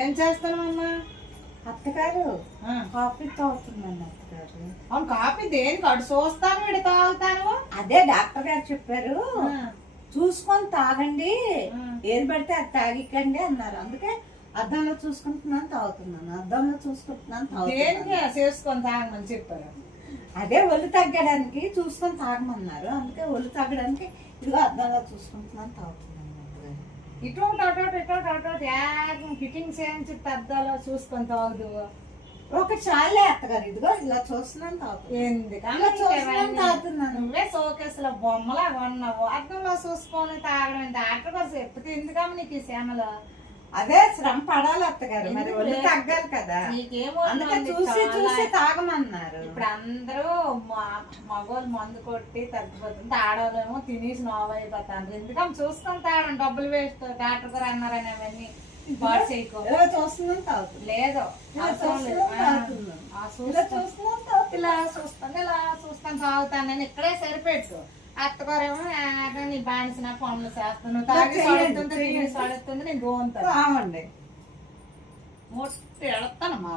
ఏం చేస్తానమ్మా? అత్తగారు కాఫీ తాగుతుందండి అత్తగారు. అవును, కాఫీ దేనికి? అటు చూస్తాను వీడు తాగుతాను. అదే డాక్టర్ గారు చెప్పారు, చూసుకొని తాగండి, ఏది పడితే అది తాగికండి అన్నారు. అందుకే అద్దంలో చూసుకుంటున్నాను తాగుతున్నాను, అద్దంలో చూసుకుంటున్నాను దేనికి చేసుకొని తాగమని చెప్పారు? అదే ఒళ్ళు తగ్గడానికి చూసుకొని తాగమన్నారు. అందుకే ఒళ్ళు తగ్గడానికి ఇదిగో అద్దంలో చూసుకుంటున్నాను తాగుతున్నాను. ఇటువంటి ఫిట్టింగ్స్ ఏంచి అద్దాలో చూసుకొని తాగుదు. ఒక చాలే అత్తగారు, ఇదిగో ఇలా చూస్తున్నాను తాగుతున్నాను. నువ్వే షోకేసులో బొమ్మలా కొన్నావు, అద్దంలో చూసుకొని తాగడం. డాక్టర్ గారు చెప్తే ఎందుకమ్మ నీకు ఈ శ్రమలో? అదే శ్రమ పడాలి అత్తగారు, మరి ఒళ్ళు తగ్గాలి కదా, అందుకే చూసి చూసి తాగమన్నారు. ఇప్పుడు అందరూ మగోళ్ళు మందు కొట్టి తగ్గిపోతుంది, ఆడవాళ్ళేమో తినేసి నోవైపోతారు. ఎందుకమ్మ చూసుకొని తాగడం, డబ్బులు వేస్ట్. డాక్టర్ గారు అన్నారని అవన్నీ బాడీ చేయకు. చూస్తున్నాను తాగుతుంది లేదు, ఇలా చూస్తాను తాగుతాను నేను ఇక్కడే సరిపెట్టు. అత్తగారేమో నీ బానిసిన పనులు చేస్తాను, తాగి సడుతుంది నేను దోంతాను, అవునండి మొట్టి ఎడతాను మా